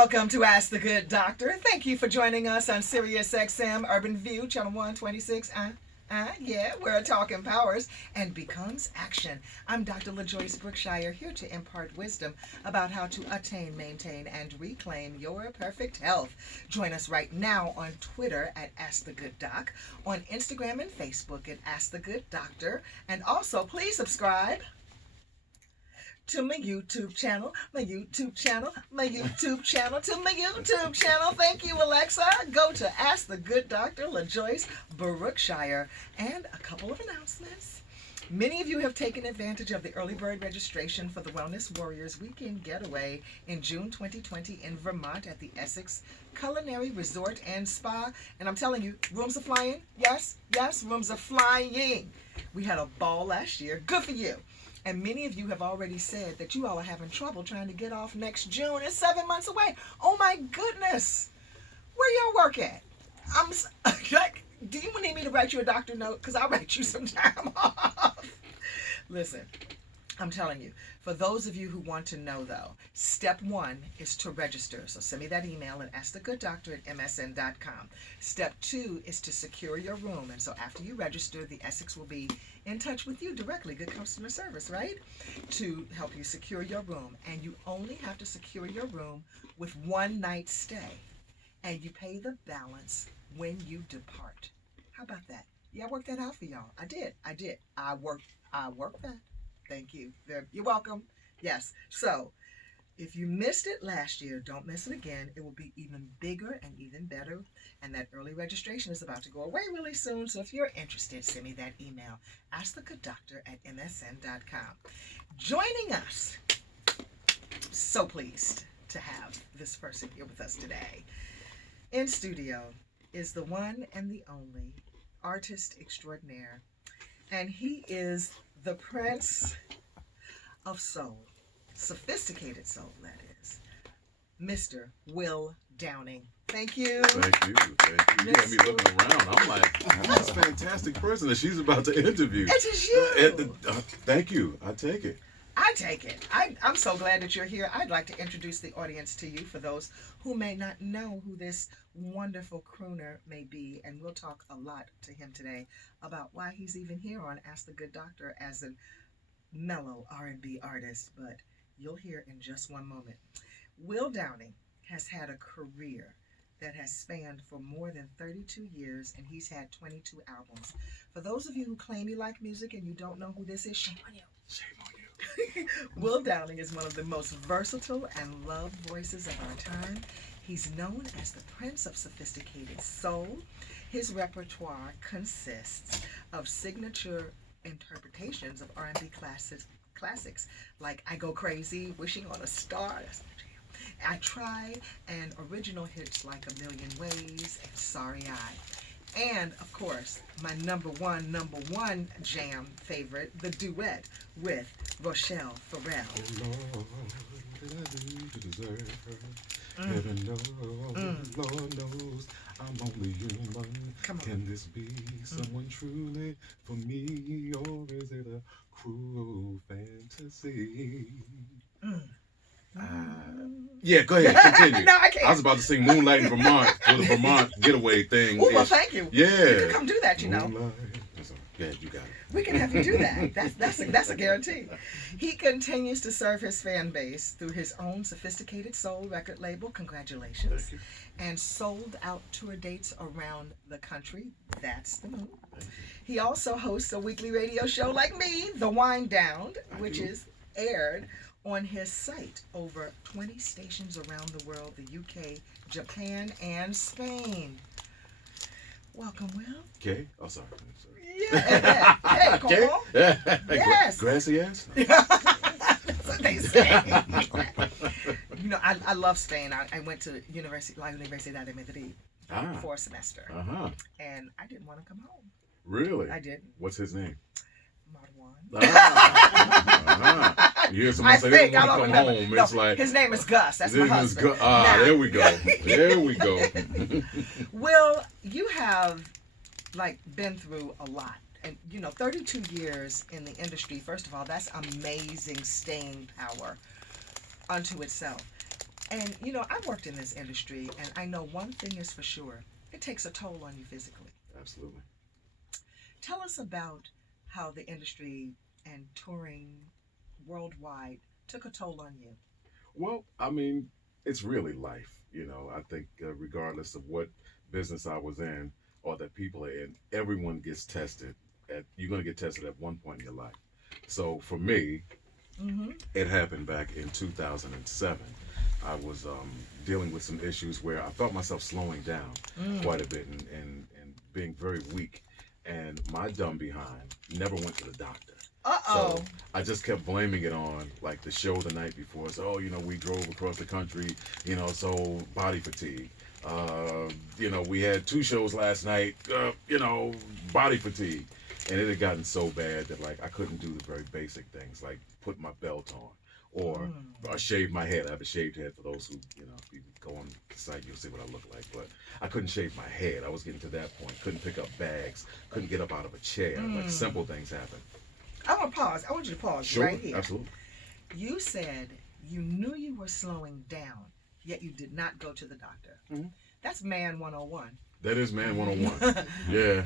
Welcome to Ask the Good Doctor. Thank you for joining us on Sirius XM Urban View, Channel 126. Yeah, where talk empowers and becomes action. I'm Dr. LaJoyce Brookshire, here to impart wisdom about how to attain, maintain, and reclaim your perfect health. Join us right now on Twitter at Ask the Good Doc, on Instagram and Facebook at Ask the Good Doctor, and also please subscribe to my YouTube channel, Thank you, Alexa. Go to Ask the Good Dr. LaJoyce Brookshire. And a couple of announcements. Many of you have taken advantage of the early bird registration for the Wellness Warriors Weekend Getaway in June 2020 in Vermont at the Essex Culinary Resort and Spa. And I'm telling you, rooms are flying. Yes, rooms are flying. We had a ball last year. Good for you. And many of you have already said that you all are having trouble trying to get off next June. It's 7 months away. Oh my goodness. Where y'all work at? I'm like, do you need me to write you a doctor note? Because I'll write you some time off. Listen, I'm telling you, for those of you who want to know though, step one is to register. So send me that email at askthegooddoctor@msn.com. Step two is to secure your room. And so after you register, the Essex will be in touch with you directly, good customer service, right? To help you secure your room. And you only have to secure your room with one night stay. And you pay the balance when you depart. How about that? Yeah, I worked that out for y'all. I did. I worked that. Thank you. You're welcome. Yes. So if you missed it last year, don't miss it again. It will be even bigger and even better. And that early registration is about to go away really soon. So if you're interested, send me that email. AskTheGoodDoctor@msn.com. Joining us, so pleased to have this person here with us today. In studio is the one and the only artist extraordinaire. And he is the Prince of Soul, sophisticated soul, that is, Mr. Will Downing. Thank you. Thank you. You got me looking around. I'm like, that's a fantastic person that she's about to interview. It is you. Thank you. I take it. I'm so glad that you're here. I'd like to introduce the audience to you for those who may not know who this wonderful crooner may be. And we'll talk a lot to him today about why he's even here on Ask the Good Doctor as a mellow R&B artist. But you'll hear in just one moment. Will Downing has had a career that has spanned for more than 32 years, and he's had 22 albums. For those of you who claim you like music and you don't know who this is, shame on you. Shame on you. Will Downing is one of the most versatile and loved voices of our time. He's known as the Prince of Sophisticated Soul. His repertoire consists of signature interpretations of R&B classics like I Go Crazy, Wishing on a Star, that's my jam, I Tried, and original hits like A Million Ways and Sorry I. And, of course, my number one jam favorite, the duet with Rochelle Farrell. Oh, Lord, did I do to deserve her? Heaven knows, Lord knows, I'm only human. Can this be someone truly for me, or is it a cruel fantasy? Yeah, go ahead, continue. No, I can't. I was about to sing Moonlight in Vermont for the Vermont getaway thing. Oh, well, thank you. Yeah. You can come do that, you know. Yeah, you got it. We can have you do that. That's a guarantee. He continues to serve his fan base through his own Sophisticated Soul record label. Congratulations. Thank you. And sold out tour dates around the country. That's the move. He also hosts a weekly radio show like me, The Wind Down, which is aired on his site over 20 stations around the world, the UK, Japan, and Spain. Welcome, Will. Okay. Oh, sorry. Yeah. Hey, come on. Yes. Grassy ass? That's what they say. You know, I love Spain. I went to La Universidad de Madrid for a semester. And I didn't want to come home. Really? I didn't. What's his name? Marwan. You hear someone say they don't want to come home. No, it's like, his name is Gus. That's my husband. There we go. There we go. Will, you have been through a lot. And 32 years in the industry, first of all, that's amazing staying power unto itself. And I've worked in this industry, and I know one thing is for sure: it takes a toll on you physically. Absolutely. Tell us about how the industry and touring worldwide took a toll on you. Well, I mean, it's really life. I think regardless of what business I was in or that people are in, everyone gets tested. You're going to get tested at one point in your life. So for me, Mm-hmm. it happened back in 2007. I was dealing with some issues where I felt myself slowing down Mm. quite a bit and being very weak. And my dumb behind never went to the doctor. Uh-oh. So I just kept blaming it on like the show the night before. So, we drove across the country, so body fatigue. We had two shows last night, body fatigue. And it had gotten so bad that like I couldn't do the very basic things like put my belt on or shave my head. I have a shaved head for those who, if you go on the site, you'll see what I look like. But I couldn't shave my head. I was getting to that point. Couldn't pick up bags. Couldn't get up out of a chair. Like simple things happen. I want to pause. I want you to pause Sure, right here. absolutely. You said you knew you were slowing down, yet you did not go to the doctor. Mm-hmm. That's man 101. That is man 101. Yeah.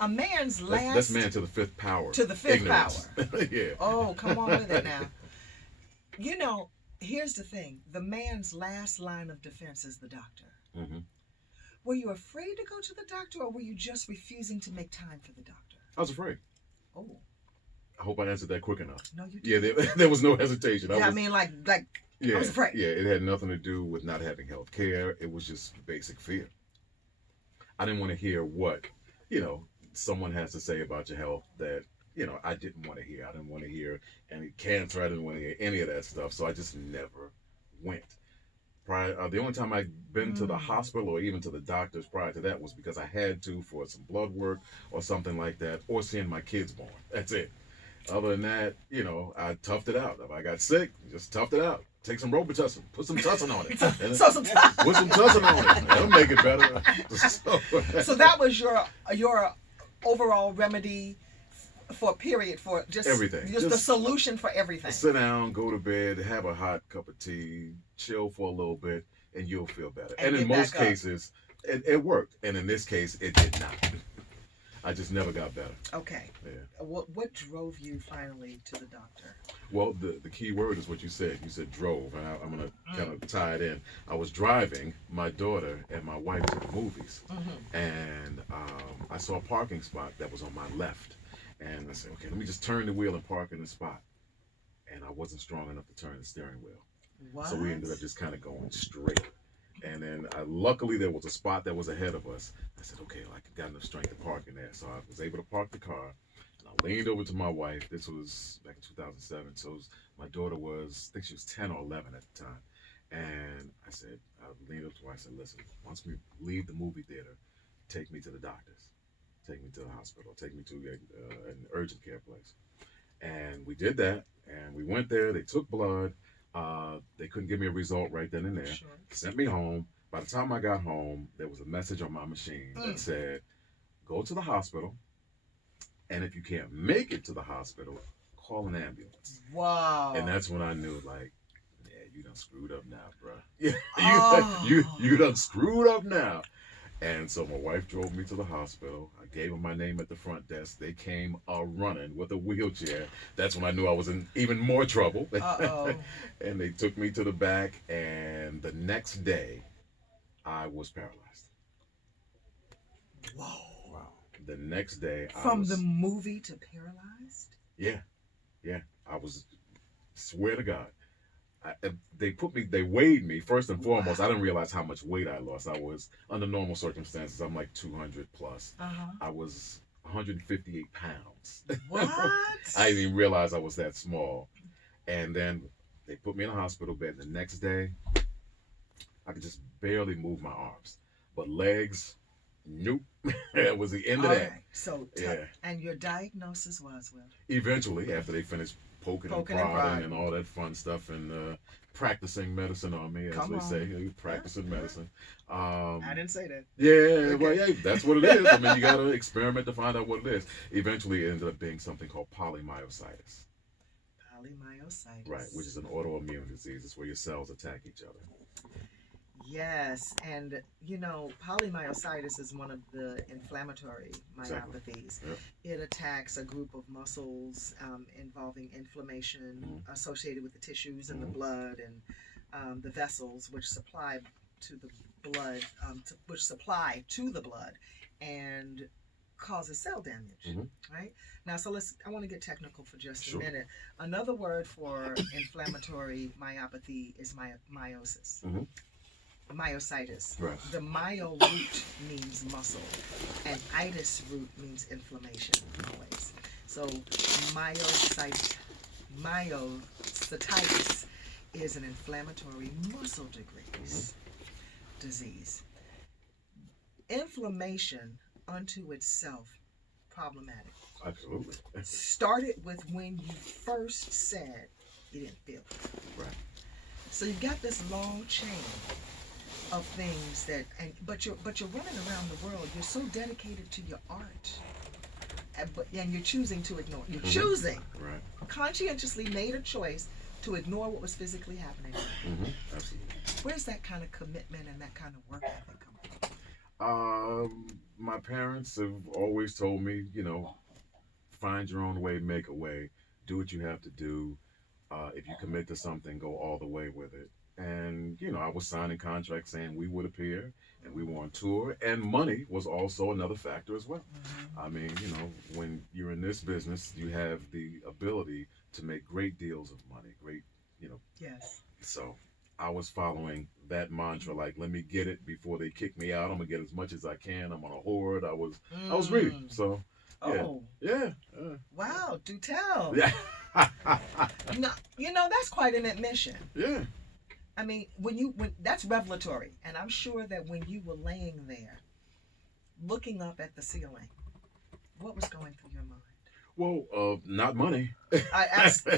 A man's last... That's man to the fifth power. To the fifth Ignorance. power. Yeah. Oh, come on with it now. Here's the thing. The man's last line of defense is the doctor. Mm-hmm. Were you afraid to go to the doctor, or were you just refusing to make time for the doctor? I was afraid. Oh. I hope I answered that quick enough. No, you Yeah, didn't. there was no hesitation. I Yeah, was afraid. Yeah, it had nothing to do with not having health care. It was just basic fear. I didn't want to hear what, someone has to say about your health that, I didn't want to hear. I didn't want to hear any cancer. I didn't want to hear any of that stuff. So I just never went. The only time I'd been to the hospital or even to the doctors prior to that was because I had to for some blood work or something like that, or seeing my kids born. That's it. Other than that, I toughed it out. If I got sick, just toughed it out. Take some Robitussin, put some tussin on it. Put some tussin on it. That'll make it better. So that was your overall remedy for just everything. Just the solution for everything. Sit down, go to bed, have a hot cup of tea, chill for a little bit, and you'll feel better. And in most cases, it worked. And in this case, it did not. I just never got better. Okay. Yeah. What drove you finally to the doctor? Well, the key word is what you said. You said drove, and I'm going to kind of tie it in. I was driving my daughter and my wife to the movies, and I saw a parking spot that was on my left. And I said, okay, let me just turn the wheel and park in the spot. And I wasn't strong enough to turn the steering wheel. What? So we ended up just kind of going straight. And then luckily there was a spot that was ahead of us. I said, okay, I got enough strength to park in there. So I was able to park the car. And I leaned over to my wife. This was back in 2007. So my daughter was, I think she was 10 or 11 at the time. And I leaned up to her. I said, listen, once we leave the movie theater, take me to the doctors. Take me to the hospital. Take me to an urgent care place. And we did that. And we went there. They took blood. They couldn't give me a result right then and there. Sure. Sent me home. By the time I got home, there was a message on my machine that said, go to the hospital, and if you can't make it to the hospital, call an ambulance. Wow. And that's when I knew, like, yeah, you done screwed up now, bro. You done screwed up now. And so my wife drove me to the hospital. I gave them my name at the front desk. They came running with a wheelchair. That's when I knew I was in even more trouble. Uh-oh. And they took me to the back, and the next day, I was paralyzed. Whoa. Wow. The next day, From the movie to paralyzed? Yeah. I was, swear to God. They weighed me. First and foremost, I didn't realize how much weight I lost. I was, under normal circumstances, I'm like 200 plus. I was 158 pounds. What? I didn't even realize I was that small. And then they put me in a hospital bed. The next day, I could just barely move my arms. But legs, nope. That was the end of that. So, and your diagnosis was, Will? Eventually, after they finished poking and prodding and all that fun stuff and practicing medicine on me, as they say, practicing medicine. I didn't say that. Yeah, well, yeah, that's what it is. I mean, you got to experiment to find out what it is. Eventually, it ended up being something called polymyositis. polymyositis. Right, which is an autoimmune disease. It's where your cells attack each other. Yes, and polymyositis is one of the inflammatory myopathies. Yep. It attacks a group of muscles involving inflammation associated with the tissues and the blood and the vessels which supply to the blood, to the blood, and causes cell damage. Right now, so I want to get technical for just a minute. Another word for inflammatory myopathy is myositis. Myositis. Right. The myo root means muscle, and itis root means inflammation. Always. So myositis is an inflammatory muscle disease. Inflammation unto itself problematic. Absolutely. Started with when you first said you didn't feel it. Right. So you've got this long chain of things but you're running around the world. You're so dedicated to your art, and you're choosing to ignore. You're choosing. Right. Conscientiously made a choice to ignore what was physically happening. Absolutely. Where's that kind of commitment and that kind of work ethic come from? My parents have always told me, find your own way, make a way, do what you have to do. If you commit to something, go all the way with it. And, I was signing contracts saying we would appear and we were on tour, and money was also another factor as well. I mean, when you're in this business, you have the ability to make great deals of money, Yes. So I was following that mantra, like, let me get it before they kick me out. I'm gonna get as much as I can. I'm on a hoard. I was greedy. So yeah. Wow, do tell. Yeah. That's quite an admission. Yeah. I mean, when that's revelatory, and I'm sure that when you were laying there, looking up at the ceiling, what was going through your mind? Well, not money. I asked.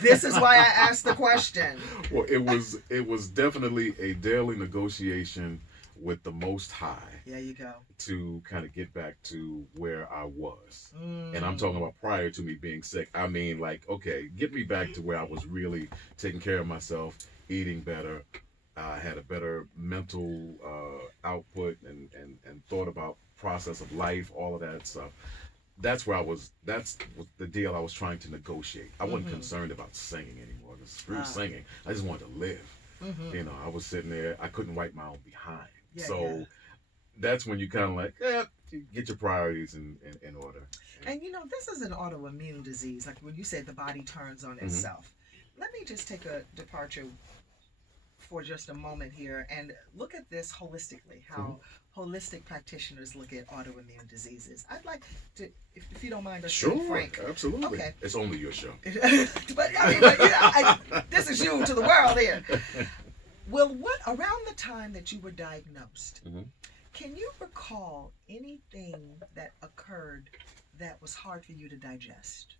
This is why I asked the question. Well, it was definitely a daily negotiation with the Most High. There you go. To kind of get back to where I was. And I'm talking about prior to me being sick. I mean, like, okay, get me back to where I was really taking care of myself, eating better. I had a better mental output and thought about process of life, all of that stuff. That's where I was. That's the deal I was trying to negotiate. I wasn't concerned about singing anymore. Screw singing. I just wanted to live. I was sitting there. I couldn't wipe my own behind. That's when you kind of like, get your priorities in order. And this is an autoimmune disease. Like when you say the body turns on itself. Let me just take a departure for just a moment here and look at this holistically, how holistic practitioners look at autoimmune diseases. I'd like to, if you don't mind us being frank. Absolutely. Okay. It's only your show. But this is you to the world here. Well, around the time that you were diagnosed, can you recall anything that occurred that was hard for you to digest?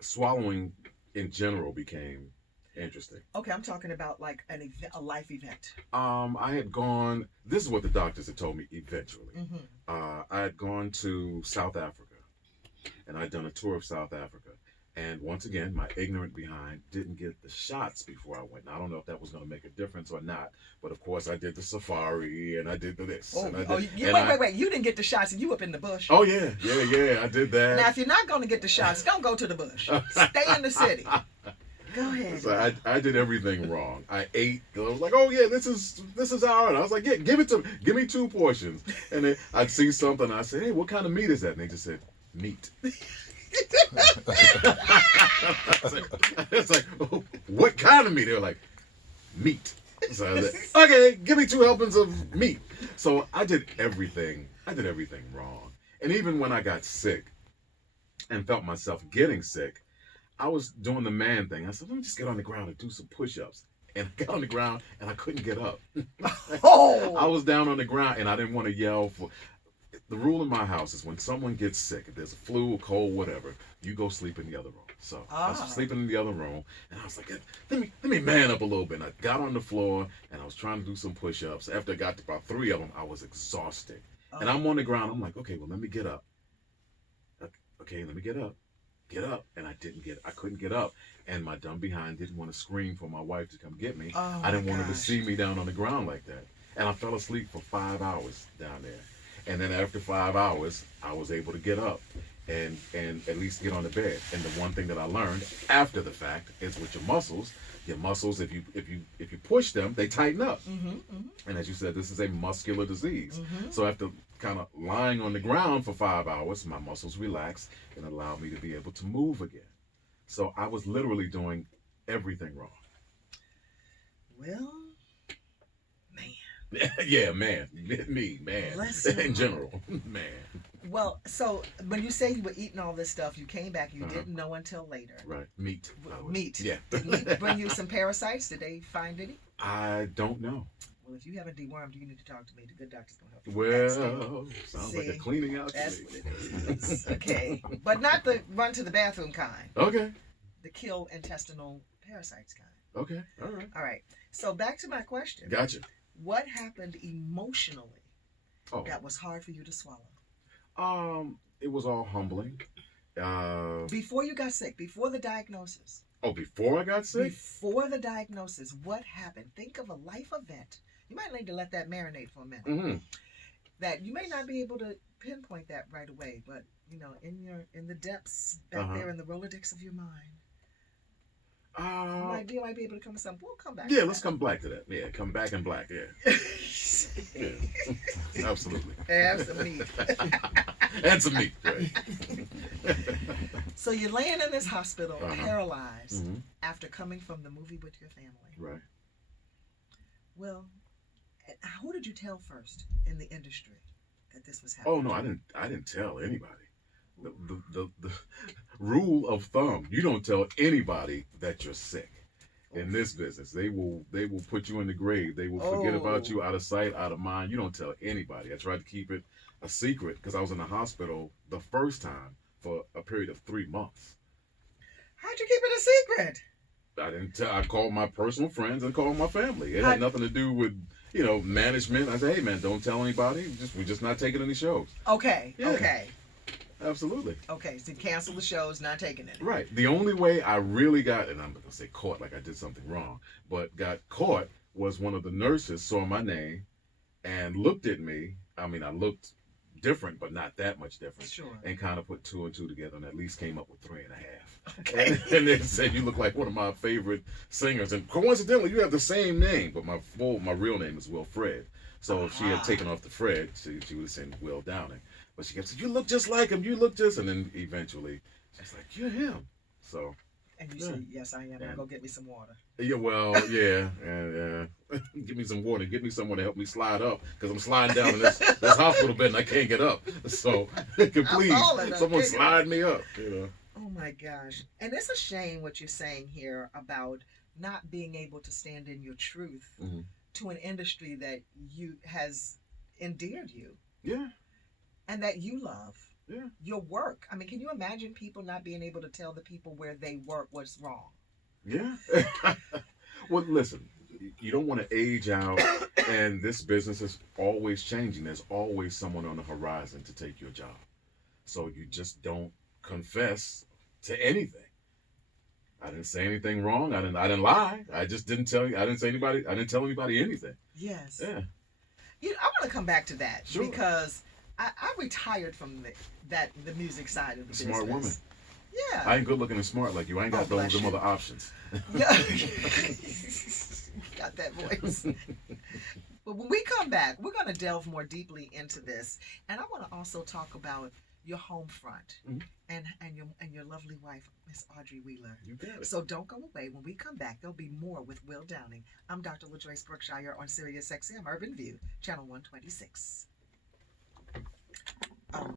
Swallowing in general became interesting. Okay, I'm talking about like a life event. I had gone, this is what the doctors had told me eventually. I had gone to South Africa, and I'd done a tour of South Africa. And once again, my ignorant behind didn't get the shots before I went. Now, I don't know if that was going to make a difference or not, but of course I did the safari and I did the this. Wait. You didn't get the shots and you up in the bush. Oh, yeah. I did that. Now, if you're not going to get the shots, don't go to the bush. Stay in the city. Go ahead. So I did everything wrong. I ate. I was like, oh yeah, this is ours. I was like, yeah, give it to me. Give me 2 portions. And then I'd see something. And I said, hey, what kind of meat is that? And they just said, meat. It's like, oh, what kind of meat? They were like, meat. So I was like, okay, give me 2 helpings of meat. So I did everything wrong. And even when I got sick and felt myself getting sick, I was doing the man thing. I said, let me just get on the ground and do some push-ups. And I got on the ground and I couldn't get up. I was down on the ground and I didn't want to yell for. The rule in my house is when someone gets sick, if there's a flu, a cold, whatever, you go sleep in the other room. So I was sleeping in the other room, and I was like, let me man up a little bit. And I got on the floor, and I was trying to do some push-ups. After I got to about 3 of them, I was exhausted. And I'm on the ground. I'm like, okay, well, let me get up. Okay, let me get up. get up, and I couldn't get up, and my dumb behind didn't want to scream for my wife to come get me. Oh I my didn't want her to gosh. see me down on the ground like that, and I fell asleep for 5 hours down there, and then after 5 hours, I was able to get up. And at least get on the bed. And the one thing that I learned after the fact is with your muscles, if you push them, they tighten up. And as you said, this is a muscular disease. So after kind of lying on the ground for 5 hours, my muscles relaxed and allowed me to be able to move again. So I was literally doing everything wrong. Well, man. Yeah, man. Me, man. Bless your In heart. general, man. Well, so when you say you were eating all this stuff, you came back, you didn't know until later. Right. Meat. Meat. Yeah. Did meat bring you some parasites? Did they find any? I don't know. Well, if you haven't dewormed, you need to talk to me. The good doctor's going to help you. with that Well, sounds See, like a cleaning out to That's me. what it is. Okay. But not the run to the bathroom kind. Okay. The kill intestinal parasites kind. Okay. All right. All right. So back to my question. Gotcha. What happened emotionally Oh. that was hard for you to swallow? It was all humbling. Before you got sick, before the diagnosis. Before I got sick? Before the diagnosis, what happened? Think of a life event. You might need to let that marinate for a minute. Mm-hmm. That you may not be able to pinpoint that right away, but you know, in the depths back there in the Rolodex of your mind, you might be able to come to something. We'll come back. Yeah, to let's that. come back to that. Yeah, come back in black. Yeah. Yeah. Absolutely. Have some meat. And some meat. Right. So you're laying in this hospital, paralyzed, Mm-hmm. after coming from the movie with your family. Right. Well, who did you tell first in the industry that this was happening? Oh no, I didn't tell anybody. The rule of thumb: you don't tell anybody that you're sick. In this business, they will put you in the grave. They will forget about you, out of sight, out of mind. You don't tell anybody. I tried to keep it a secret because I was in the hospital the first time for a period of 3 months. How'd you keep it a secret? I didn't tell. I called my personal friends and called my family. It had nothing to do with management. I said, hey man, don't tell anybody. We're just not taking any shows. Okay. Yeah. Okay. Absolutely. Okay. So cancel the shows, not taking it. Right. The only way I really got, and I'm not gonna say caught like I did something wrong, but got caught was one of the nurses saw my name and looked at me. I mean, I looked different, but not that much different. Sure. And kind of put 2 and 2 together and at least came up with 3.5. Okay. And they said, you look like one of my favorite singers. And coincidentally, you have the same name, but my real name is Will Fred. So if she had taken off the Fred, she would have said Will Downing. But she kept saying, you look just like him. You look just. And then eventually, she's like, you're him. So. And you say, yes, I am. Now go get me some water. Yeah, well, yeah. And give me some water. Get me someone to help me slide up because I'm sliding down in this hospital bed and I can't get up. So, please, someone slide me up, Oh my gosh. And it's a shame what you're saying here about not being able to stand in your truth to an industry that has endeared you. Yeah. And that you love. Yeah. Your work. I mean, can you imagine people not being able to tell the people where they work what's wrong? Yeah. Well, listen, you don't want to age out, and this business is always changing. There's always someone on the horizon to take your job. So you just don't confess to anything. I didn't say anything wrong. I didn't lie. I just didn't tell you. I didn't tell anybody anything. Yes. Yeah. I want to come back to that Sure. because I retired from the music side of the business. Smart woman. Yeah. I ain't good looking and smart like you. I ain't got those other options. Yeah. Got that voice. But when we come back, we're going to delve more deeply into this, and I want to also talk about your home front and your lovely wife, Miss Audrey Wheeler. You got it. So don't go away. When we come back, there'll be more with Will Downing. I'm Dr. LaJoyce Brookshire on Sirius XM Urban View, Channel 126.